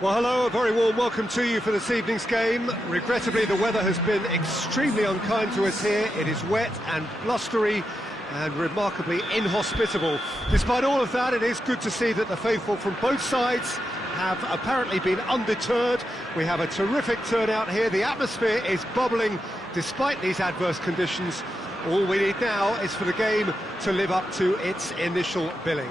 Well, hello, a very warm welcome to you for this evening's game. Regrettably, the weather has been extremely unkind to us here. It is wet and blustery and remarkably inhospitable. Despite all of that, it is good to see that the faithful from both sides have apparently been undeterred. We have a terrific turnout here. The atmosphere is bubbling despite these adverse conditions. All we need now is for the game to live up to its initial billing.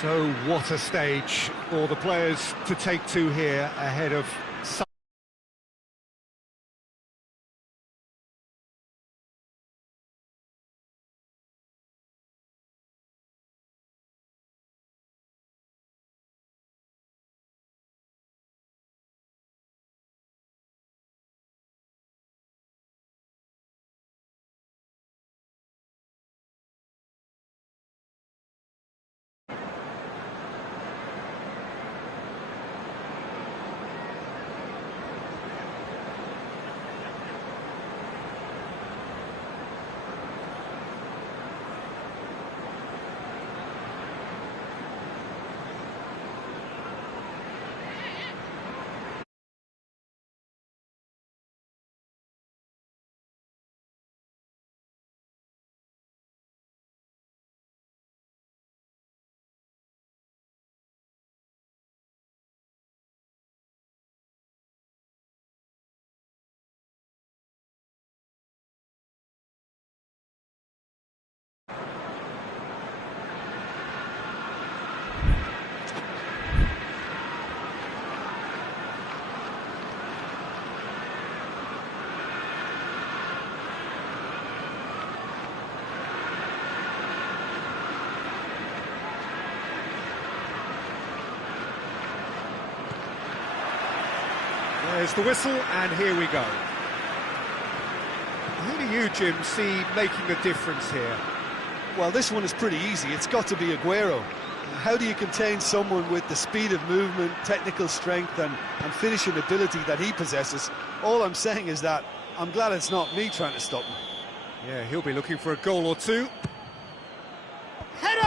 So what a stage for the players to take to here ahead of... There's the whistle, and here we go. Who do you, Jim, see making a difference here? Well, this one is pretty easy. It's got to be Aguero. How do you contain someone with the speed of movement, technical strength and finishing ability that he possesses? All I'm saying is that I'm glad it's not me trying to stop him. Yeah, he'll be looking for a goal or two. Header!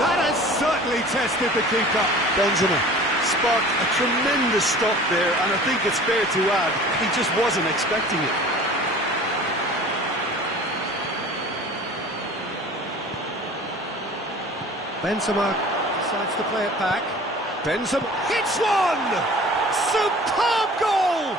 That has certainly tested the keeper. Benzema sparked a tremendous stop there, and I think it's fair to add, he just wasn't expecting it. Benzema decides to play it back. Benzema hits one! Superb goal!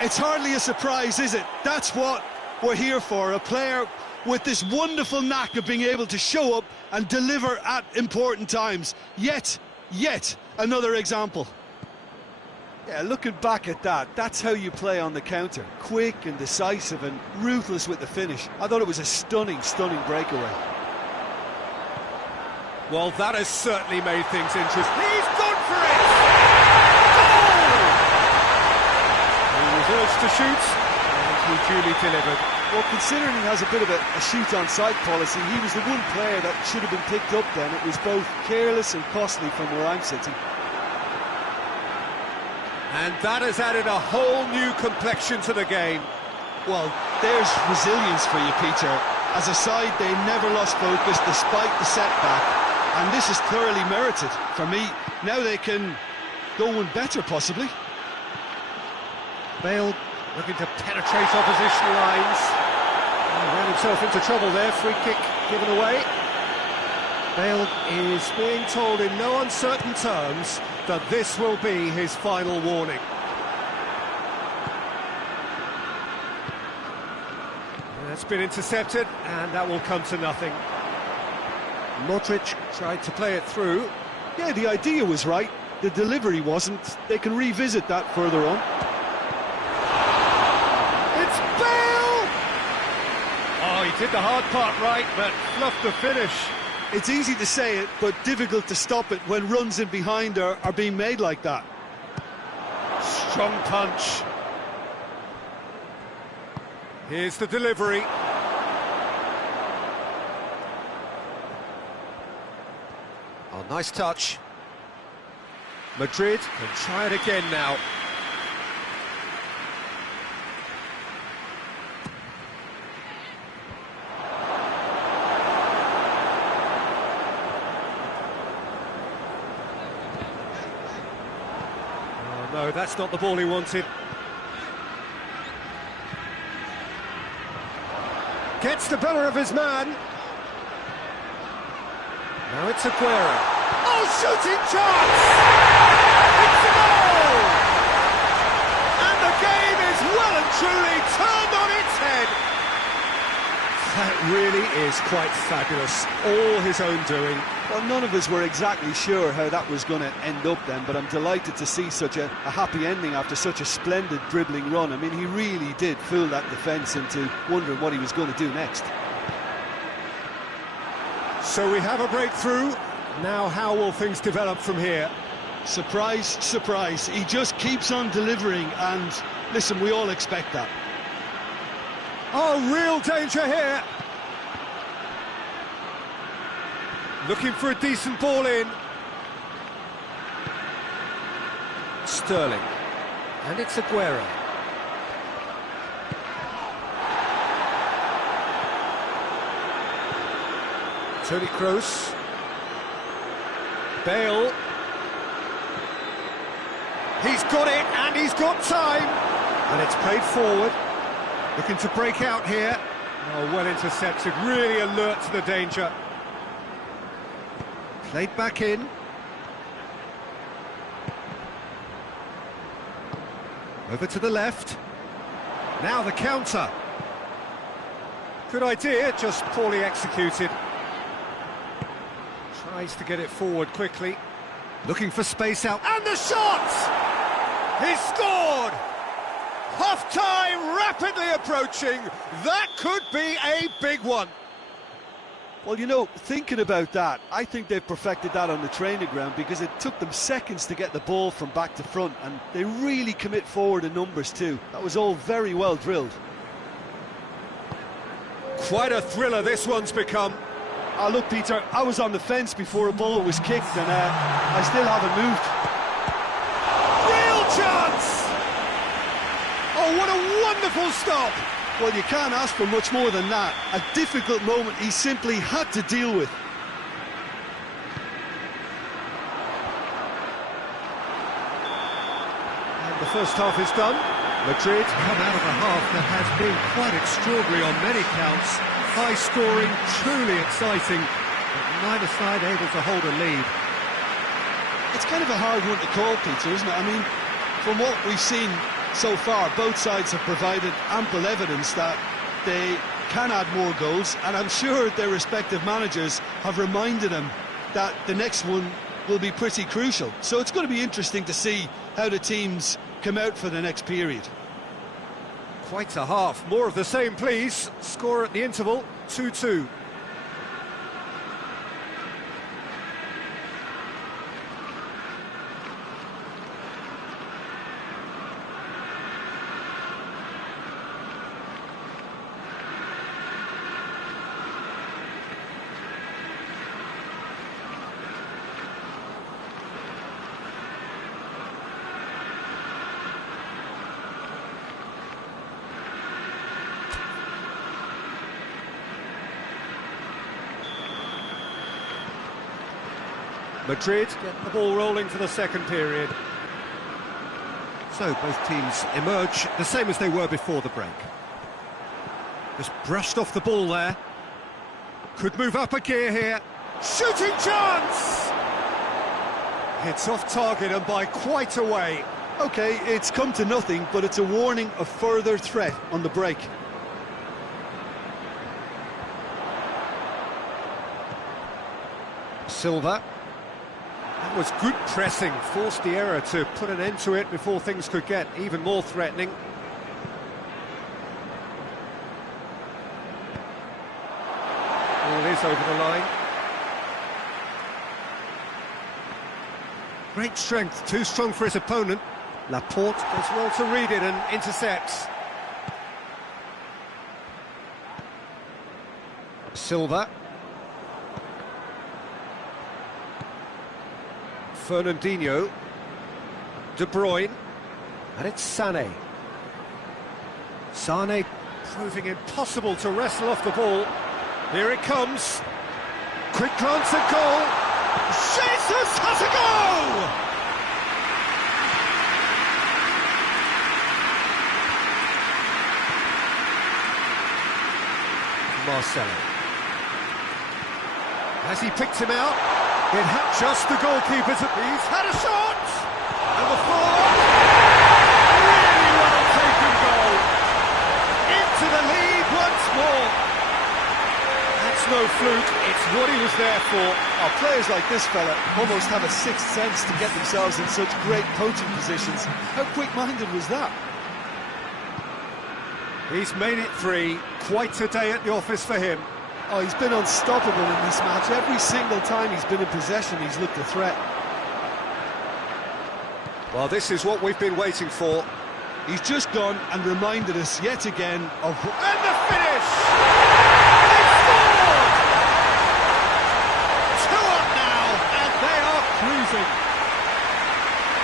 It's hardly a surprise, is it? That's what we're here for, a player with this wonderful knack of being able to show up and deliver at important times. Yet another example. Yeah, looking back at that, that's how you play on the counter. Quick and decisive and ruthless with the finish. I thought it was a stunning breakaway. Well, that has certainly made things interesting. He's gone for it! Goal! He was urged to shoot, and he duly delivered. Well, considering he has a bit of a shoot-on-sight policy, he was the one player that should have been picked up then. It was both careless and costly from where I'm sitting. And that has added a whole new complexion to the game. Well, there's resilience for you, Peter. As a side, they never lost focus despite the setback, and this is thoroughly merited. For me, now they can go one better, possibly. Bale looking to penetrate opposition lines. He ran himself into trouble there, free kick given away. Bale is being told in no uncertain terms that this will be his final warning. That's been intercepted, and that will come to nothing. Modric tried to play it through. Yeah, the idea was right, the delivery wasn't. They can revisit that further on. It's Bale! Oh, he did the hard part right, but fluffed the finish. It's easy to say it, but difficult to stop it when runs in behind are being made like that. Strong punch. Here's the delivery. Oh, nice touch. Madrid can try it again now. No, that's not the ball he wanted. Gets the better of his man. Now it's Aguero. Oh, shooting chance! It's a goal! And the game is well and truly turned on its head. That really is quite fabulous. All his own doing. Well, none of us were exactly sure how that was going to end up then, but I'm delighted to see such a happy ending after such a splendid dribbling run. I mean, he really did fool that defence into wondering what he was going to do next. So we have a breakthrough. Now how will things develop from here? Surprise, surprise. He just keeps on delivering, and listen, we all expect that. Oh, real danger here. Looking for a decent ball in. Sterling. And it's Aguero. Toni Kroos. Bale. He's got it, and he's got time. And it's played forward. Looking to break out here. Oh, well intercepted, really alert to the danger. Played back in. Over to the left. Now the counter. Good idea, just poorly executed. Tries to get it forward quickly. Looking for space out. And the shot! He scored! Half-time rapidly approaching. That could be a big one. Well, you know, thinking about that, I think they've perfected that on the training ground because it took them seconds to get the ball from back to front, and they really commit forward in numbers too. That was all very well drilled. Quite a thriller this one's become. Oh, look, Peter, I was on the fence before a ball was kicked, and I still haven't moved. Real chance! Oh, what a wonderful stop! Well, you can't ask for much more than that. A difficult moment he simply had to deal with. And the first half is done. Madrid come out of a half that has been quite extraordinary on many counts. High scoring, truly exciting, but neither side able to hold a lead. It's kind of a hard one to call, Peter, isn't it? I mean, from what we've seen so far, both sides have provided ample evidence that they can add more goals, and I'm sure their respective managers have reminded them that the next one will be pretty crucial. So it's going to be interesting to see how the teams come out for the next period. Quite a half. More of the same, please. Score at the interval, 2-2. Madrid get the ball rolling for the second period. So both teams emerge the same as they were before the break. Just brushed off the ball there. Could move up a gear here. Shooting chance! It's off target and by quite a way. OK, it's come to nothing, but it's a warning of further threat on the break. Silva. That was good pressing, forced the error to put an end to it before things could get even more threatening. Ball is over the line. Great strength, too strong for his opponent. Laporte does well to read it and intercepts. Silva. Fernandinho, De Bruyne, and it's Sané. Sané proving impossible to wrestle off the ball. Here it comes. Quick glance at goal. Jesus has a goal! Marcelo. Has he picked him out? It had just the goalkeeper's... He's had a shot! And the forward... Really well taken goal! Into the lead once more! That's no fluke, it's what he was there for. Oh, players like this fella almost have a sixth sense to get themselves in such great coaching positions. How quick-minded was that? He's made it 3, quite a day at the office for him. Oh, he's been unstoppable in this match. Every single time he's been in possession, he's looked a threat. Well, this is what we've been waiting for. He's just gone and reminded us yet again of... And the finish! They scored! 2 up now, and they are cruising.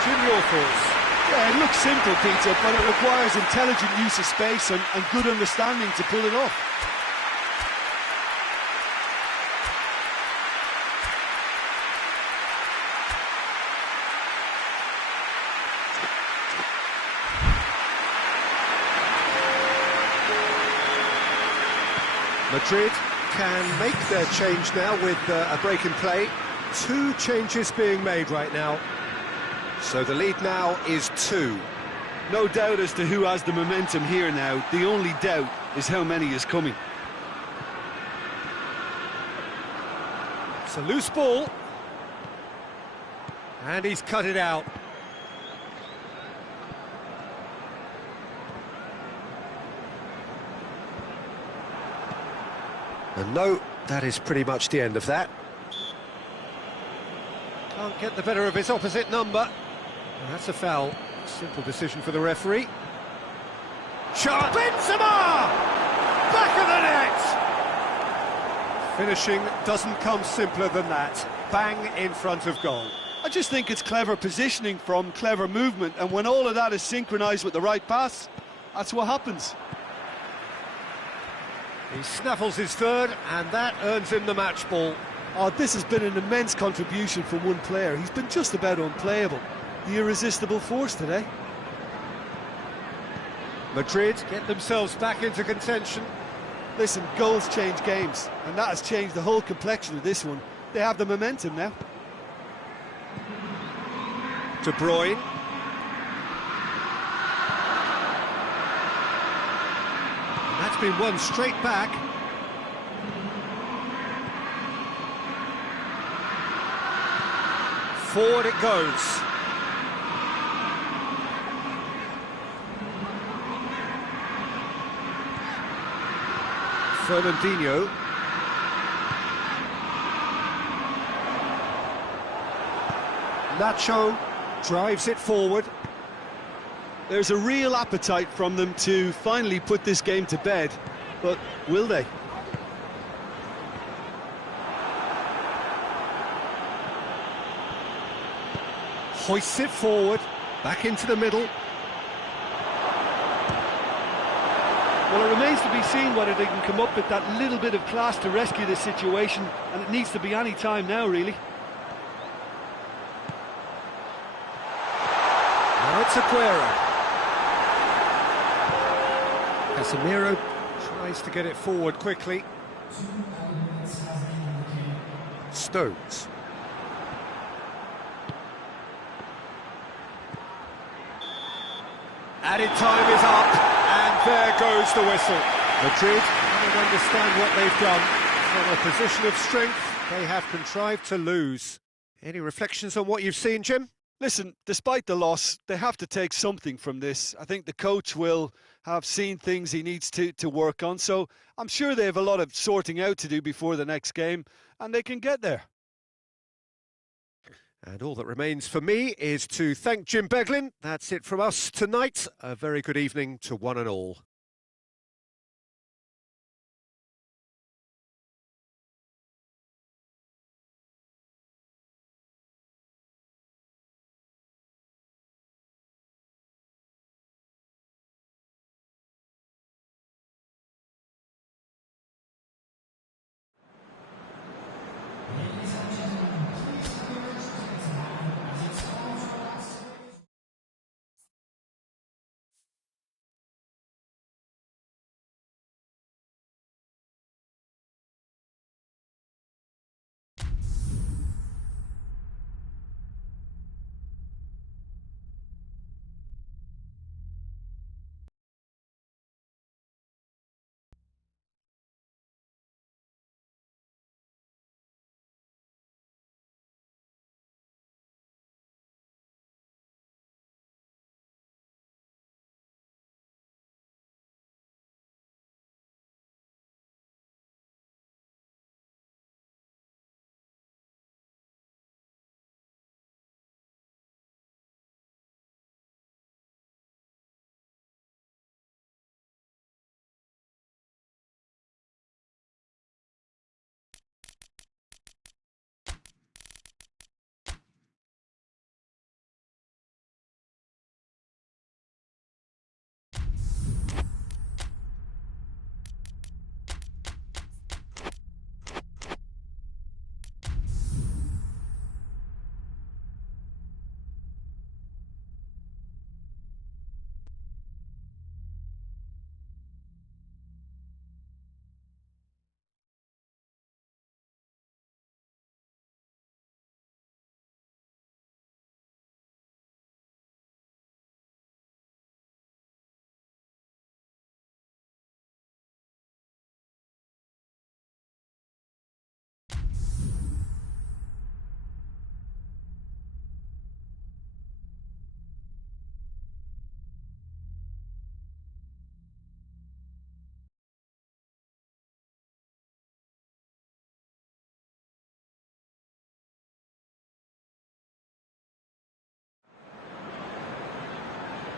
Jim, your thoughts? Yeah, it looks simple, Peter, but it requires intelligent use of space and good understanding to pull it off. Madrid can make their change now with a break in play. 2 changes being made right now. So the lead now is 2. No doubt as to who has the momentum here now. The only doubt is how many is coming. It's a loose ball. And he's cut it out. And no, that is pretty much the end of that. Can't get the better of his opposite number. And that's a foul. Simple decision for the referee. Shot! Benzema! Back of the net! Finishing doesn't come simpler than that. Bang in front of goal. I just think it's clever positioning from clever movement, and when all of that is synchronised with the right pass, that's what happens. He snaffles his third, and that earns him the match ball. Oh, this has been an immense contribution from one player. He's been just about unplayable. The irresistible force today. Madrid get themselves back into contention. Listen, goals change games, and that has changed the whole complexion of this one. They have the momentum now. De Bruyne. And that's been won straight back. Forward it goes. Fernandinho. Nacho drives it forward. There's a real appetite from them to finally put this game to bed, but will they? Hoists it forward, back into the middle. Well, it remains to be seen whether they can come up with that little bit of class to rescue this situation, and it needs to be any time now, really. Now it's Aguero. Casemiro tries to get it forward quickly. Stones. Added time is up, and there goes the whistle. Madrid don't understand what they've done. From a position of strength, they have contrived to lose. Any reflections on what you've seen, Jim? Listen, despite the loss, they have to take something from this. I think the coach will have seen things he needs to work on, so I'm sure they have a lot of sorting out to do before the next game, and they can get there. And all that remains for me is to thank Jim Beglin. That's it from us tonight. A very good evening to one and all.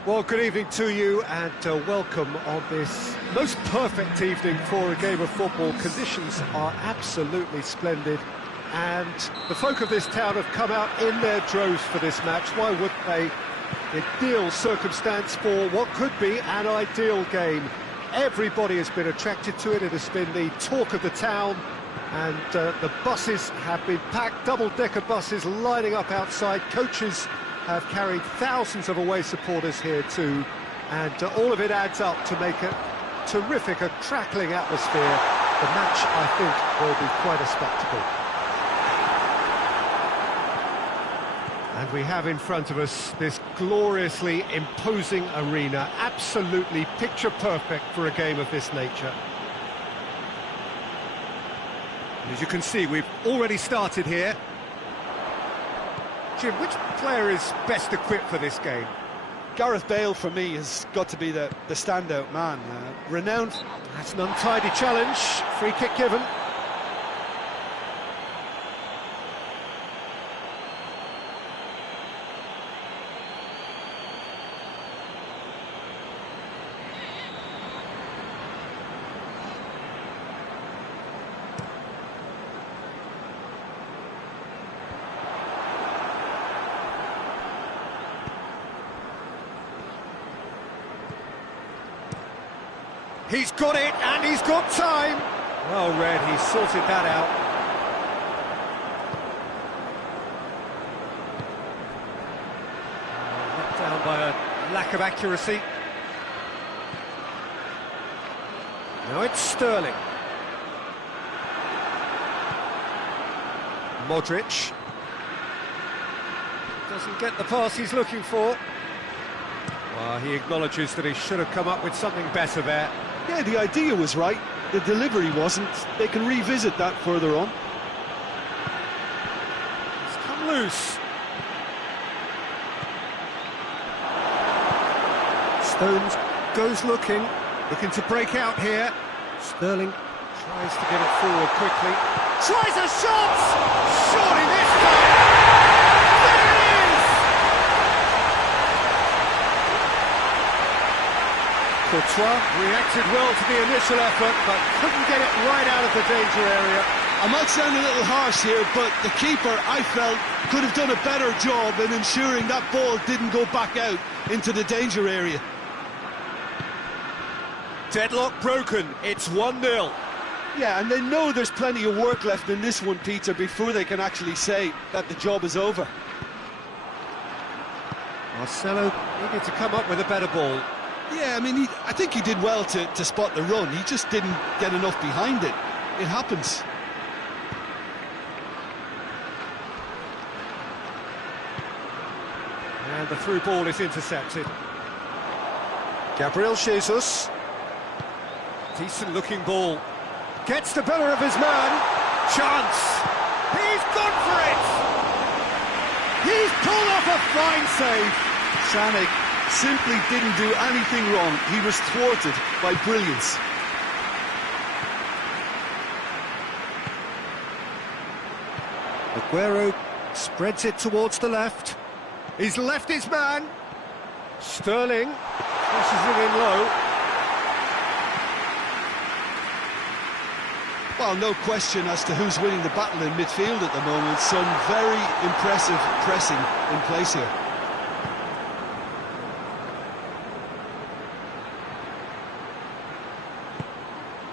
Well, good evening to you and welcome on this most perfect evening for a game of football. Conditions are absolutely splendid and the folk of this town have come out in their droves for this match. Why wouldn't they? Ideal circumstance for what could be an ideal game. Everybody has been attracted to it. It has been the talk of the town and the buses have been packed, double-decker buses lining up outside. Coaches have carried thousands of away supporters here too, and all of it adds up to make a terrific, a crackling atmosphere. The match, I think, will be quite a spectacle. And we have in front of us this gloriously imposing arena, absolutely picture perfect for a game of this nature. As you can see, we've already started here. Jim, which player is best equipped for this game? Gareth Bale, for me, has got to be the standout man. Renowned. That's an untidy challenge. Free kick given. He's got it, and he's got time. Well read, he sorted that out. Let down by a lack of accuracy. Now it's Sterling. Modric. Doesn't get the pass he's looking for. Well, he acknowledges that he should have come up with something better there. Yeah, the idea was right, the delivery wasn't. They can revisit that further on. It's come loose. Stones goes looking to break out here. Sterling tries to get it forward quickly. Tries a shot! Surely this time! There it is! Courtois reacted well to the initial effort, but couldn't get it right out of the danger area. I might sound a little harsh here, but the keeper, I felt, could have done a better job in ensuring that ball didn't go back out into the danger area. Deadlock broken, it's 1-0. Yeah, and they know there's plenty of work left in this one, Peter, before they can actually say that the job is over. Marcelo needed to come up with a better ball. Yeah, I mean, I think he did well to spot the run. He just didn't get enough behind it. It happens. And the through ball is intercepted. Gabriel Jesus. Decent looking ball. Gets the better of his man. Chance. He's gone for it. He's pulled off a fine save. Sanek simply didn't do anything wrong. He was thwarted by brilliance. Aguero spreads it towards the left. He's left his man. Sterling crosses it in low. Well, no question as to who's winning the battle in midfield at the moment. Some very impressive pressing in place here.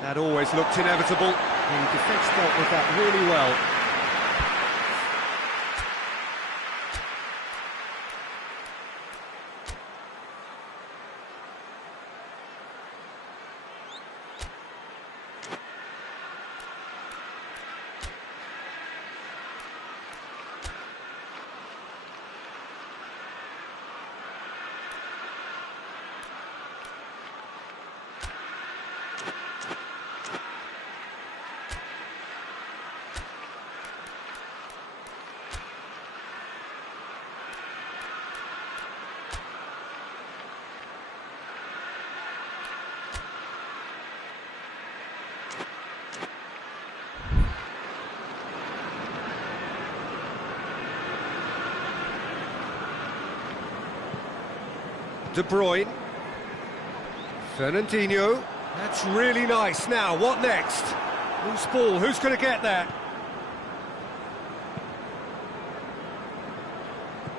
That always looked inevitable. The defence dealt with that really well. De Bruyne. Fernandinho. That's really nice. Now, what next? Who's ball? Who's going to get there?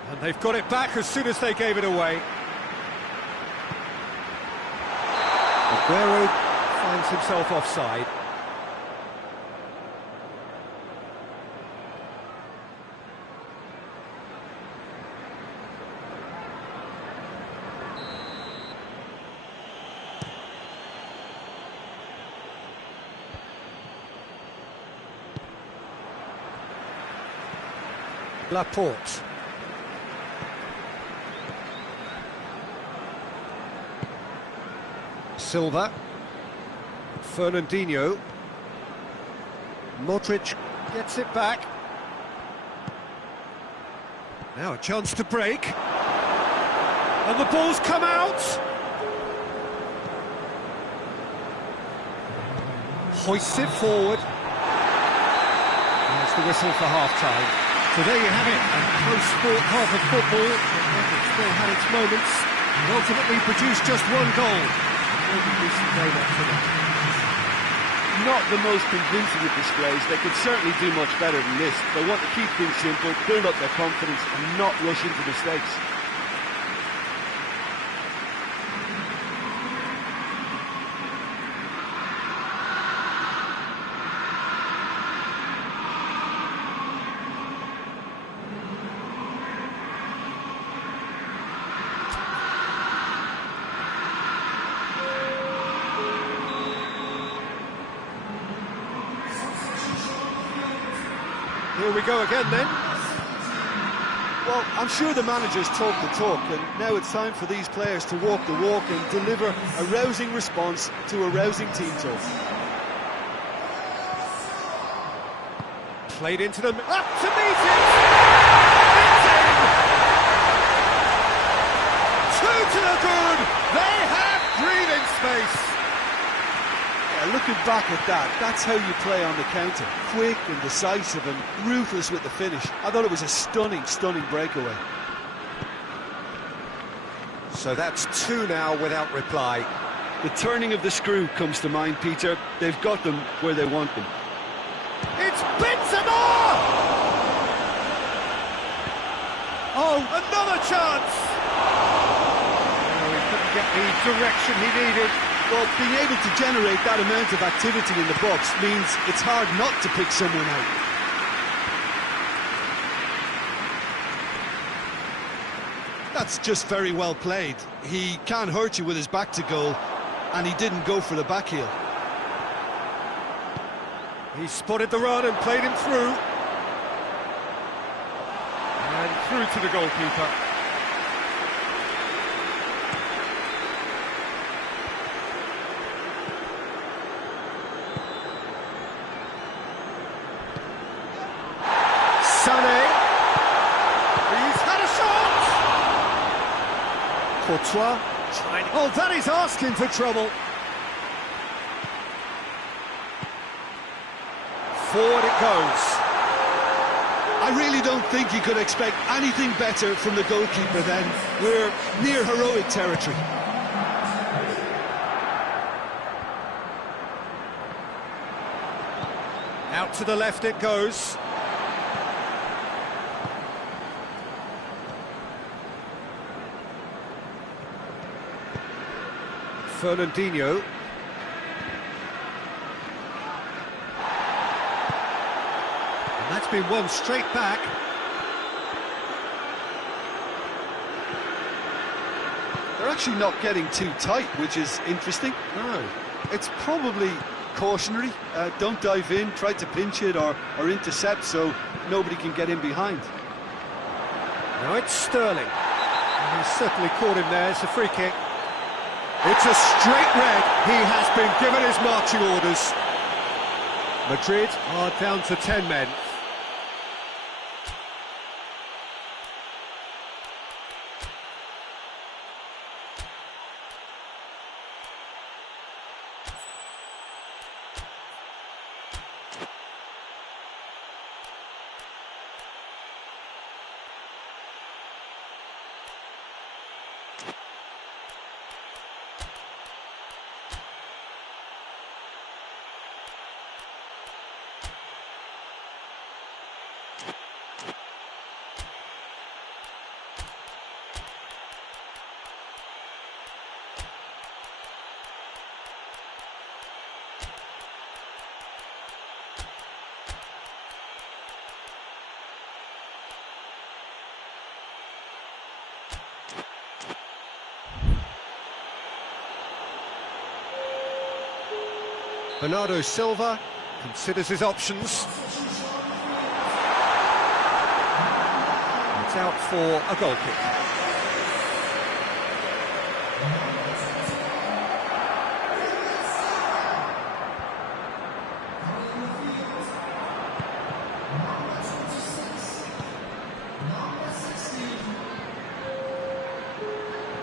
And they've got it back as soon as they gave it away. Aguero finds himself offside. Laporte. Silva. Fernandinho. Modric gets it back. Now a chance to break. And the ball's come out. Hoists it forward. There's the whistle for half-time. So there you have it, a close sport half of football. It still had its moments, and ultimately produced just one goal. Not the most convincing of displays. They could certainly do much better than this. They want to keep things simple, build up their confidence, and not rush into mistakes. Here we go again then. Well, I'm sure the managers talk the talk, and now it's time for these players to walk the walk and deliver a rousing response to a rousing team talk. Played into them, up to meet it! It's in! Two to the good! They have breathing space! Looking back at that, that's how you play on the counter. Quick and decisive and ruthless with the finish. I thought it was a stunning, stunning breakaway. So that's two now without reply. The turning of the screw comes to mind, Peter. They've got them where they want them. It's Benzema! Oh, another chance! Oh, he couldn't get the direction he needed. Well, being able to generate that amount of activity in the box means it's hard not to pick someone out. That's just very well played. He can't hurt you with his back to goal, and he didn't go for the back heel. He spotted the run and played him through. And through to the goalkeeper. He's had a shot! Courtois. Oh, that is asking for trouble. Forward it goes. I really don't think you could expect anything better from the goalkeeper then. We're near heroic territory. Out to the left it goes. Fernandinho. And that's been won straight back. They're actually not getting too tight, which is interesting. No. It's probably cautionary. Don't dive in, try to pinch it or intercept so nobody can get in behind. Now it's Sterling. And he's certainly caught him there. It's a free kick. It's a straight red. He has been given his marching orders. Madrid are down to 10 men. Bernardo Silva considers his options. It's out for a goal kick.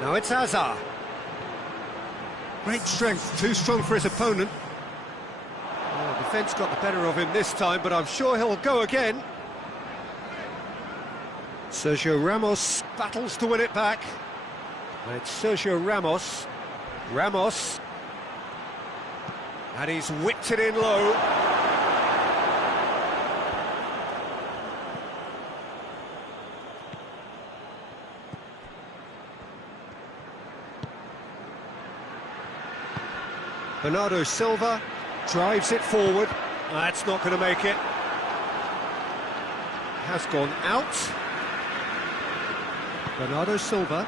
Now it's Hazard. Great strength, too strong for his opponent. Oh, defence got the better of him this time, but I'm sure he'll go again. Sergio Ramos battles to win it back. And it's Sergio Ramos. Ramos. And he's whipped it in low. Bernardo Silva drives it forward. That's not going to make it. Has gone out. Bernardo Silva.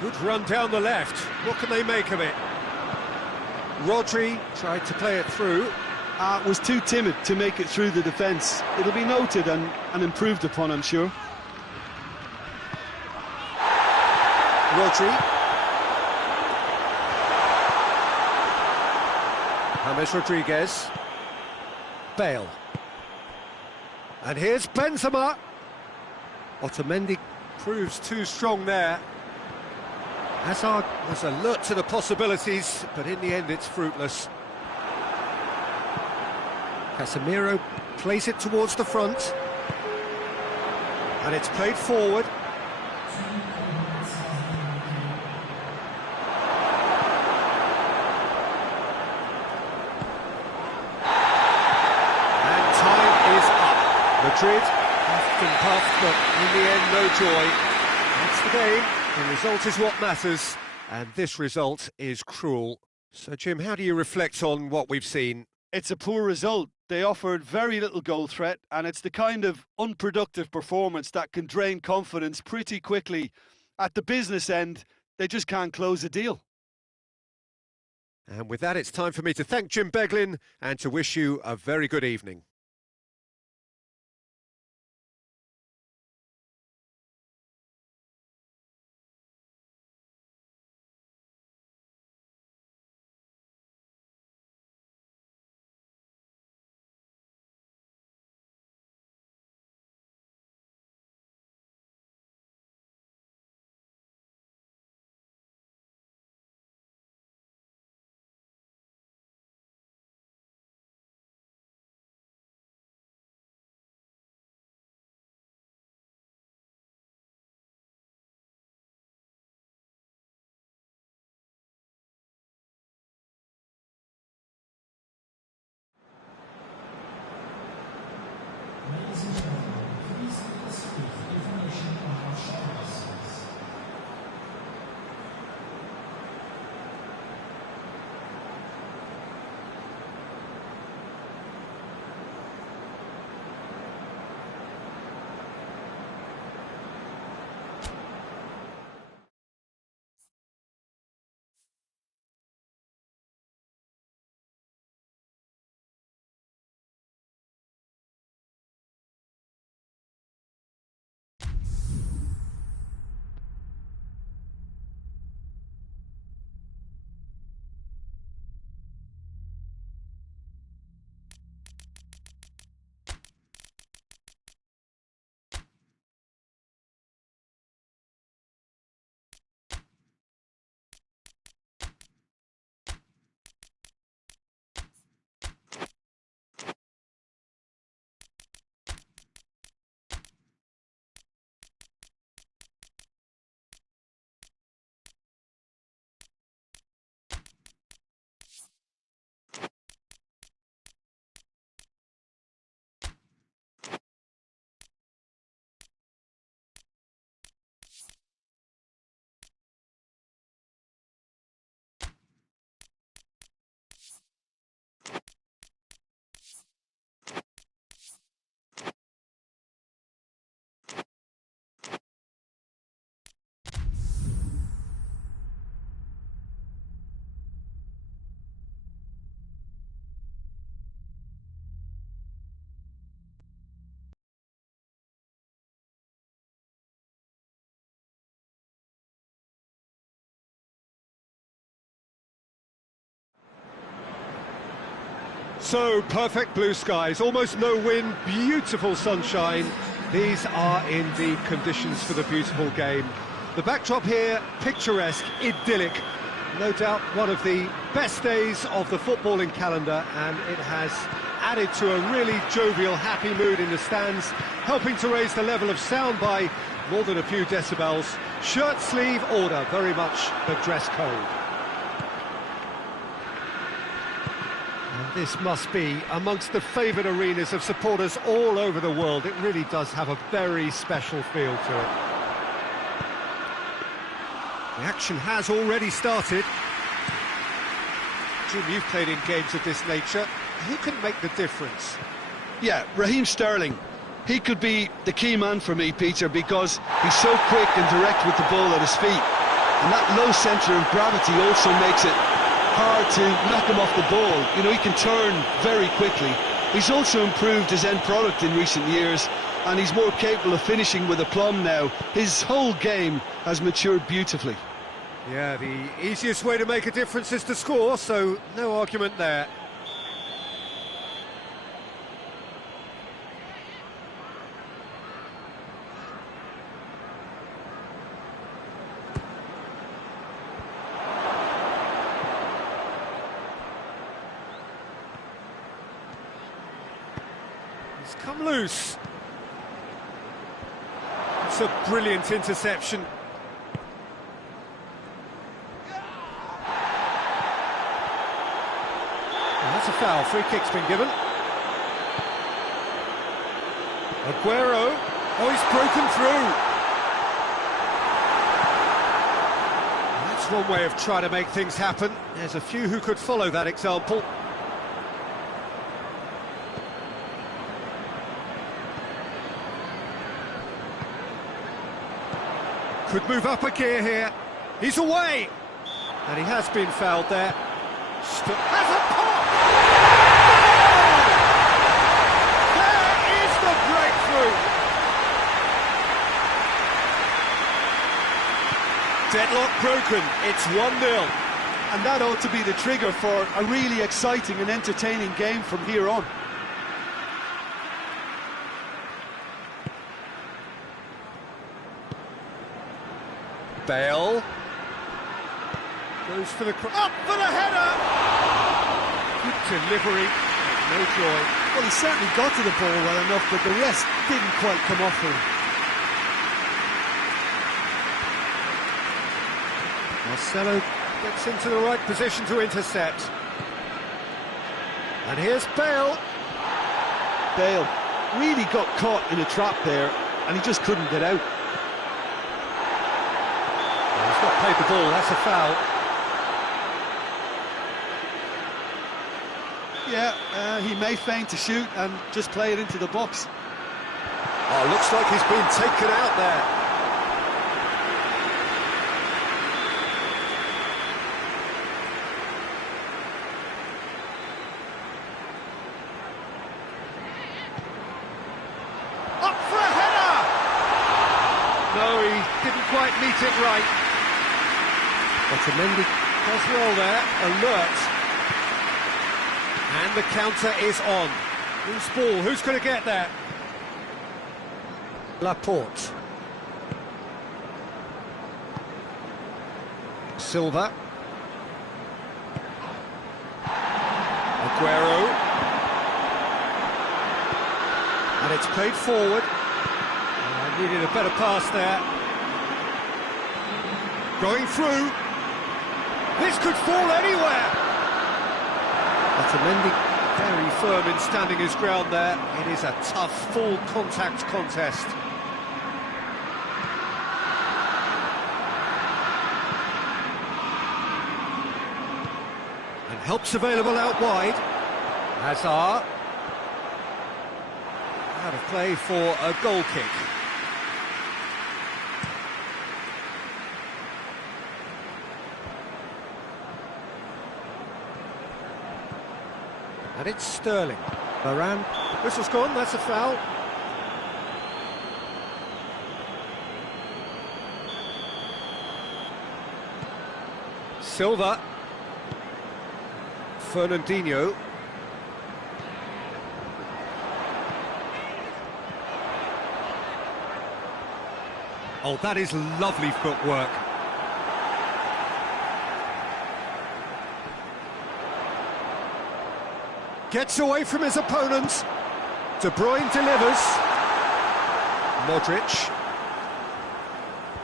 Good run down the left. What can they make of it? Rodri tried to play it through. Was too timid to make it through the defence. It'll be noted and improved upon, I'm sure. Rodri. James Rodriguez. Bale. And here's Benzema. Otamendi proves too strong there. Hazard was alert to the possibilities, but in the end it's fruitless. Casemiro plays it towards the front. And it's played forward. And time is up. Madrid puffed and puffed, but in the end, no joy. That's the game. The result is what matters, and this result is cruel. So, Jim, how do you reflect on what we've seen? It's a poor result. They offered very little goal threat, and it's the kind of unproductive performance that can drain confidence pretty quickly. At the business end, they just can't close a deal. And with that, it's time for me to thank Jim Beglin and to wish you a very good evening. So, perfect blue skies, almost no wind, beautiful sunshine. These are indeed conditions for the beautiful game. The backdrop here, picturesque, idyllic. No doubt one of the best days of the footballing calendar, and it has added to a really jovial, happy mood in the stands, helping to raise the level of sound by more than a few decibels. Shirt sleeve order, very much the dress code. And this must be amongst the favoured arenas of supporters all over the world. It really does have a very special feel to it. The action has already started. Jim, you've played in games of this nature. Who can make the difference? Yeah, Raheem Sterling. He could be the key man for me, Peter, because he's so quick and direct with the ball at his feet. And that low centre of gravity also makes it hard to knock him off the ball. You know, he can turn very quickly. He's also improved his end product in recent years, and he's more capable of finishing with aplomb now. His whole game has matured beautifully. Yeah, the easiest way to make a difference is to score, so no argument there. He's come loose. It's a brilliant interception. That's a foul. Free kick's been given. Aguero. Oh, he's broken through. That's one way of trying to make things happen. There's a few who could follow that example. Could move up a gear here. He's away. And he has been fouled there. Has a pop! There is the breakthrough! Deadlock broken, it's 1-0. And that ought to be the trigger for a really exciting and entertaining game from here on. Bale goes for the up for the header. Good delivery, no joy. Well, he certainly got to the ball well enough, but the rest didn't quite come off him. Marcelo gets into the right position to intercept. And here's Bale. Bale really got caught in a trap there, and he just couldn't get out. He's not played the ball, that's a foul. Yeah, he may feign to shoot and just play it into the box. Oh, looks like he's been taken out there. Up for a header! No, he didn't quite meet it right. Otamendi does well there, alert. And the counter is on. Loose ball, who's going to get there? Laporte. Silva. Aguero. And it's played forward. Needed a better pass there. Going through. This could fall anywhere. Otamendi very firm in standing his ground there. It is a tough, full contact contest. And help's available out wide. Hazard. Out of play for a goal kick. And it's Sterling. Varane. Whistle's gone, that's a foul. Silva. Fernandinho. Oh, that is lovely footwork. Gets away from his opponents. De Bruyne delivers. Modric.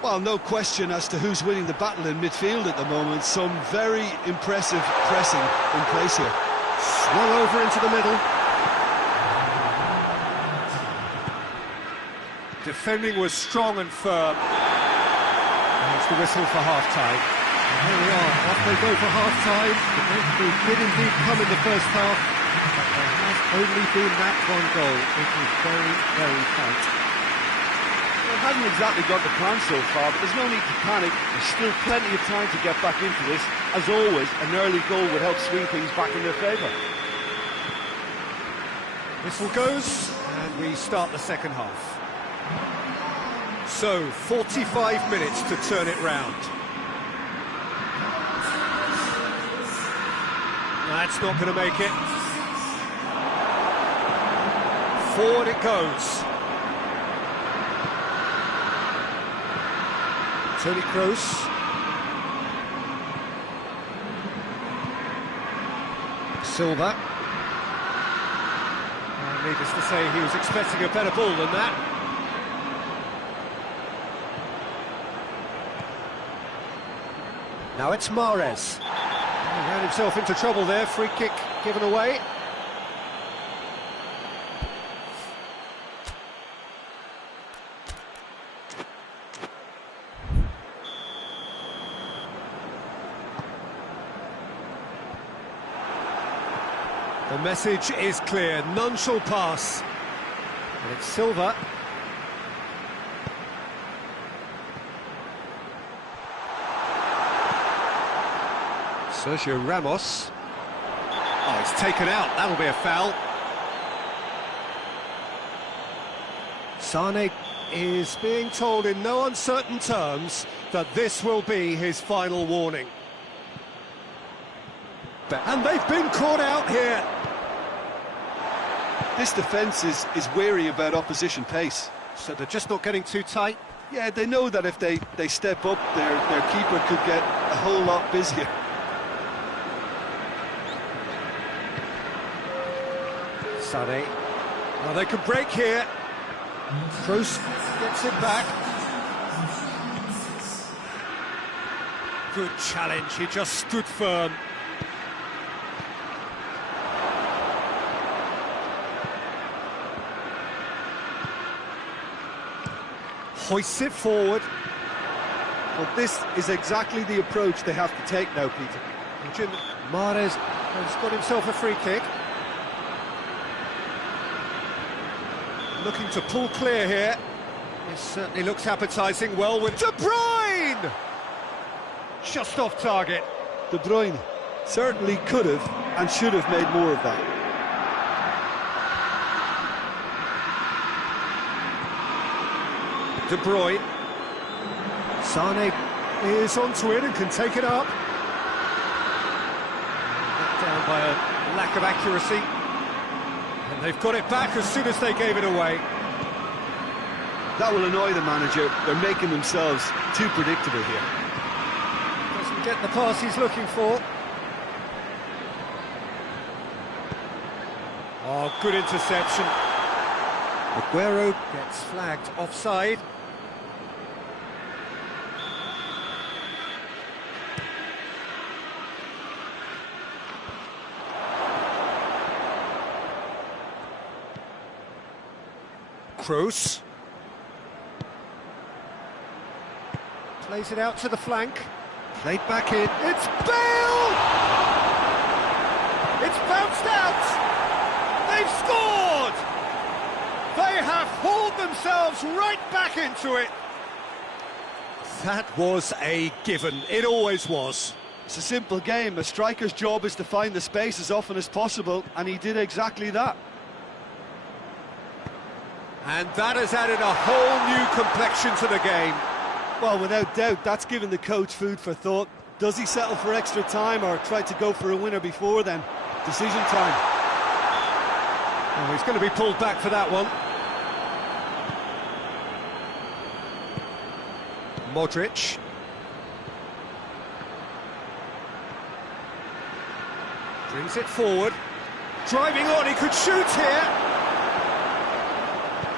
Well, no question as to who's winning the battle in midfield at the moment. Some very impressive pressing in place here. Swung over into the middle. Defending was strong and firm. There's the whistle for half-time. Here we are, off they go for half-time. They did indeed come in the first half, but there has only been that one goal. It was very, very tight. Well, it hasn't exactly got the plan so far, but there's no need to panic. There's still plenty of time to get back into this. As always, an early goal would help swing things back in their favour. Whistle goes, and we start the second half. So, 45 minutes to turn it round. That's not going to make it. Forward it goes. Toni Kroos. Silva. Needless to say, he was expecting a better ball than that. Now it's Mahrez. He ran himself into trouble there, free kick given away. The message is clear, none shall pass. And it's Silva. Sergio Ramos. Oh, it's taken out, that'll be a foul. Sane is being told in no uncertain terms that this will be his final warning. And they've been caught out here. This defence is wary about opposition pace. So they're just not getting too tight? Yeah, they know that if they step up, their keeper could get a whole lot busier. Sane. Well, they can break here. Kroos gets it back. Good challenge, he just stood firm. Hoists it forward. But this is exactly the approach they have to take now, Peter. Jim Mahrez has got himself a free kick. Looking to pull clear here. This certainly looks appetising. Well with De Bruyne! Just off target. De Bruyne certainly could have and should have made more of that. De Bruyne. Sane is onto it and can take it up. Knocked down by a lack of accuracy. And they've got it back as soon as they gave it away. That will annoy the manager. They're making themselves too predictable here. Doesn't get the pass he's looking for. Oh, good interception. Aguero gets flagged offside. Kroos. Plays it out to the flank. Played back in. It's Bale! It's bounced out! They've scored! They have hauled themselves right back into it. That was a given. It always was. It's a simple game. A striker's job is to find the space as often as possible, and he did exactly that. And that has added a whole new complexion to the game. Well, without doubt, that's given the coach food for thought. Does he settle for extra time or try to go for a winner before then? Decision time. Oh, he's going to be pulled back for that one. Modric. Brings it forward. Driving on, he could shoot here.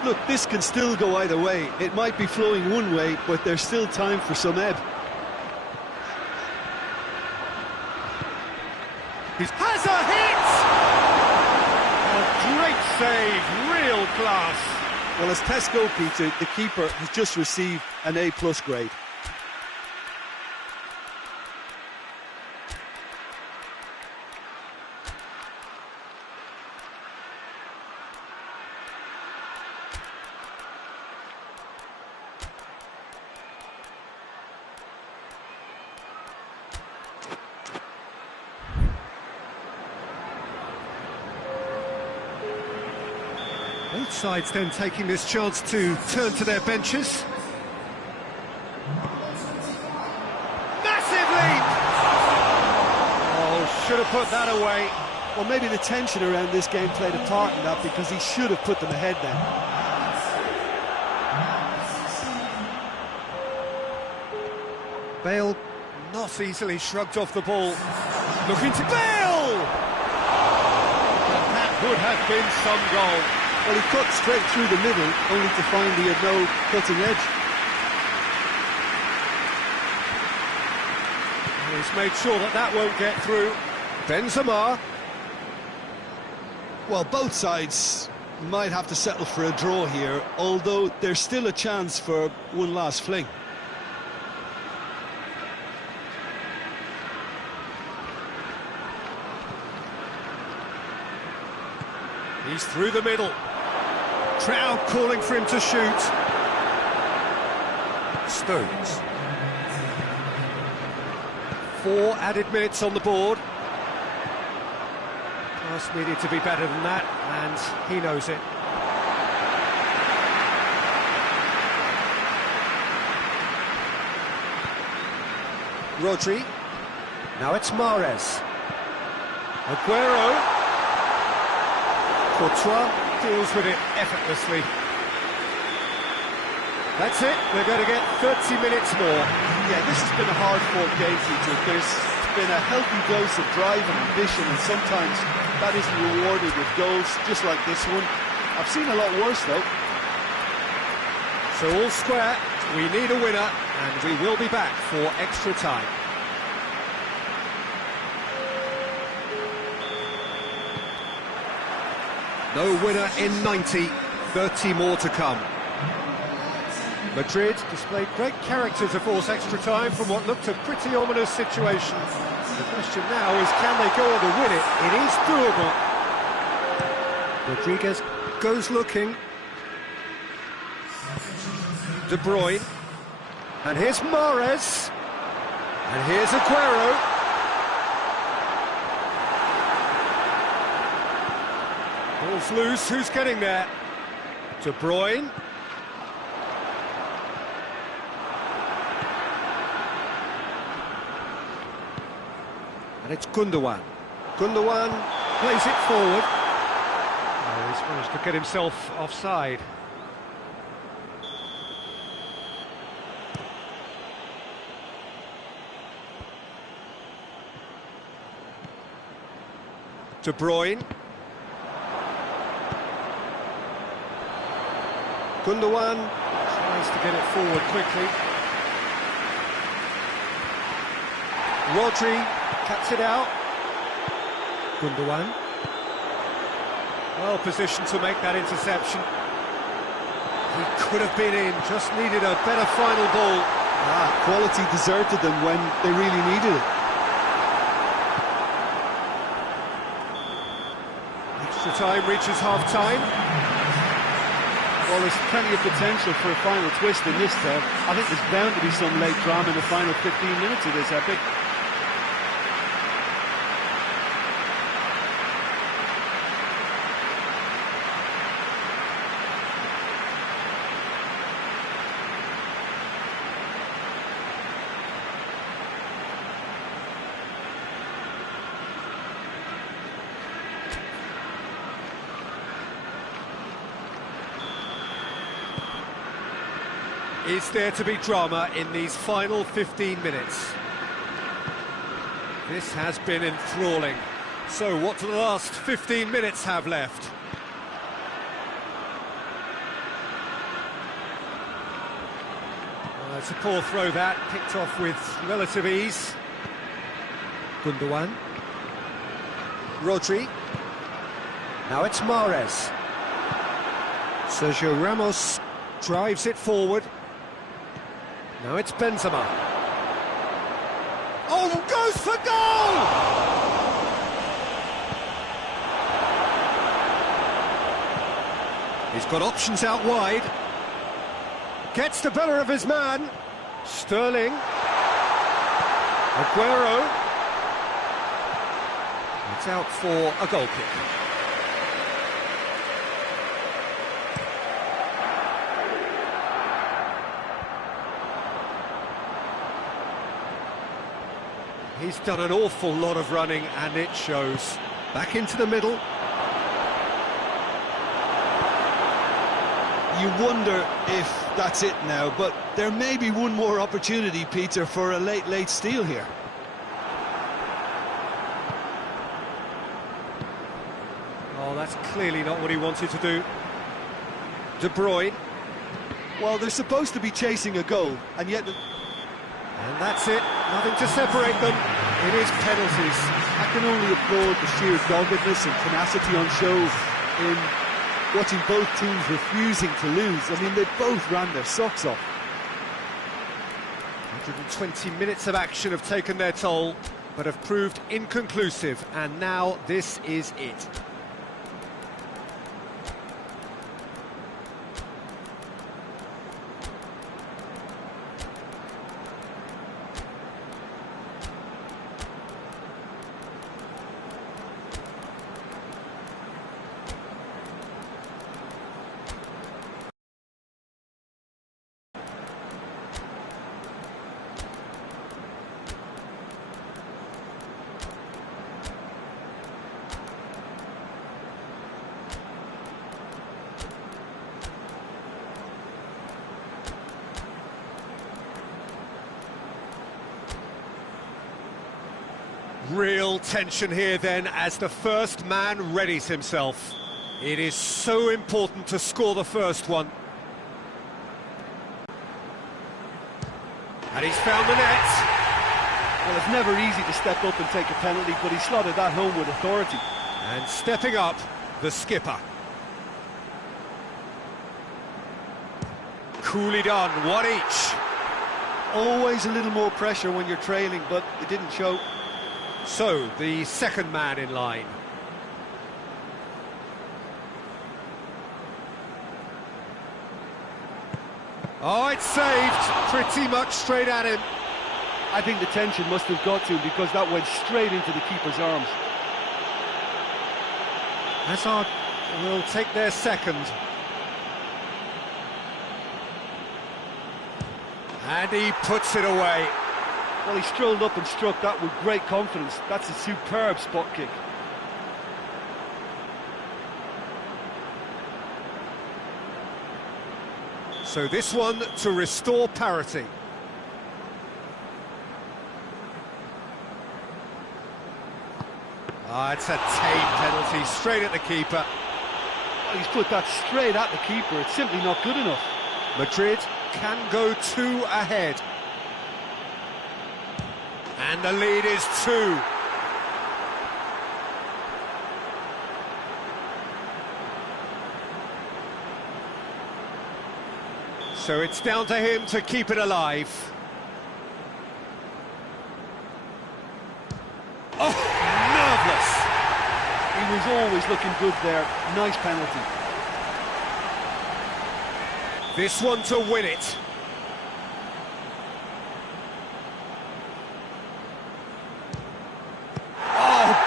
Look, this can still go either way. It might be flowing one way, but there's still time for some ebb. He has a hit! A great save, real class. Well, as Tesco Peter, the keeper has just received an A+ grade. Both sides then taking this chance to turn to their benches. Massive lead! Oh, should have put that away. Well, maybe the tension around this game played a part in that, because he should have put them ahead then. Bale not easily shrugged off the ball. Looking to Bale! And that would have been some goal. Well, he cut straight through the middle, only to find he had no cutting edge. He's made sure that that won't get through. Benzema. Well, both sides might have to settle for a draw here, although there's still a chance for one last fling. He's through the middle. Crowd calling for him to shoot. Stones. 4 added minutes on the board. Pass needed to be better than that, and he knows it. Rodri. Now it's Mahrez. Aguero. Courtois deals with it effortlessly. That's it, we're going to get 30 minutes more. Yeah, this has been a hard-fought game, Peter. There's been a healthy dose of drive and ambition, and sometimes that isn't rewarded with goals, just like this one. I've seen a lot worse, though. So all square, we need a winner, and we will be back for extra time. No winner in 90, 30 more to come. Madrid displayed great character to force extra time from what looked a pretty ominous situation. The question now is, can they go on to win it? It is doable. Rodriguez goes looking. De Bruyne. And here's Mahrez. And here's Aguero. Ball's loose, who's getting there? De Bruyne. And it's Gundogan. Gundogan plays it forward. Oh, he's managed to get himself offside. De Bruyne. Gundogan tries to get it forward quickly. Rodri cuts it out. Gundogan. Well positioned to make that interception. He could have been in, just needed a better final ball. Quality deserted them when they really needed it. Extra time reaches half-time. Well, there's plenty of potential for a final twist in this, though. I think there's bound to be some late drama in the final 15 minutes of this epic. Is there to be drama in these final 15 minutes? This has been enthralling. So what do the last 15 minutes have left? Well, it's a poor throw that, picked off with relative ease. Gundogan. Rodri. Now it's Mahrez. Sergio Ramos drives it forward. Now it's Benzema. Oh, goes for goal! He's got options out wide. Gets the better of his man. Sterling. Aguero. It's out for a goal kick. He's done an awful lot of running and it shows. Back into the middle. You wonder if that's it now, but there may be one more opportunity, Peter, for a late steal here. Oh, that's clearly not what he wanted to do. De Bruyne. Well, they're supposed to be chasing a goal, and yet... And that's it, nothing to separate them. It is penalties. I can only applaud the sheer doggedness and tenacity on show in watching both teams refusing to lose. I mean, they both ran their socks off. 120 minutes of action have taken their toll, but have proved inconclusive, and now this is it. Real tension here then as the first man readies himself. It is so important to score the first one. And he's found the net. Well, it's never easy to step up and take a penalty, but he slotted that home with authority. And stepping up, the skipper. Coolly done, one each. Always a little more pressure when you're trailing, but it didn't show. So, the second man in line. Oh, it's saved. Pretty much straight at him. I think the tension must have got to him because that went straight into the keeper's arms. Hazard will take their second. And he puts it away. Well, he strolled up and struck that with great confidence. That's a superb spot kick. So this one to restore parity. Ah, it's a tame penalty, straight at the keeper. Well, he's put that straight at the keeper. It's simply not good enough. Madrid can go 2 ahead. And the lead is 2. So it's down to him to keep it alive. Oh, nerveless! He was always looking good there. Nice penalty. This one to win it.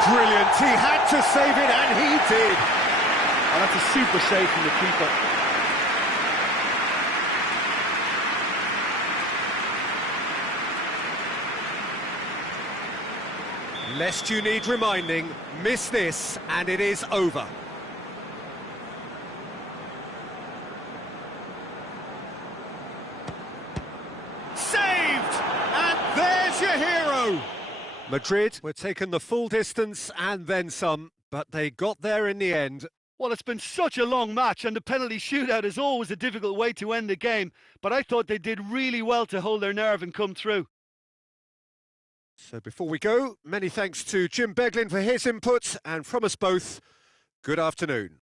Brilliant, he had to save it and he did. And that's a super save from the keeper. Lest you need reminding, miss this and it is over. Madrid were taken the full distance and then some, but they got there in the end. Well, it's been such a long match, and the penalty shootout is always a difficult way to end the game, but I thought they did really well to hold their nerve and come through. So before we go, many thanks to Jim Beglin for his input, and from us both, good afternoon.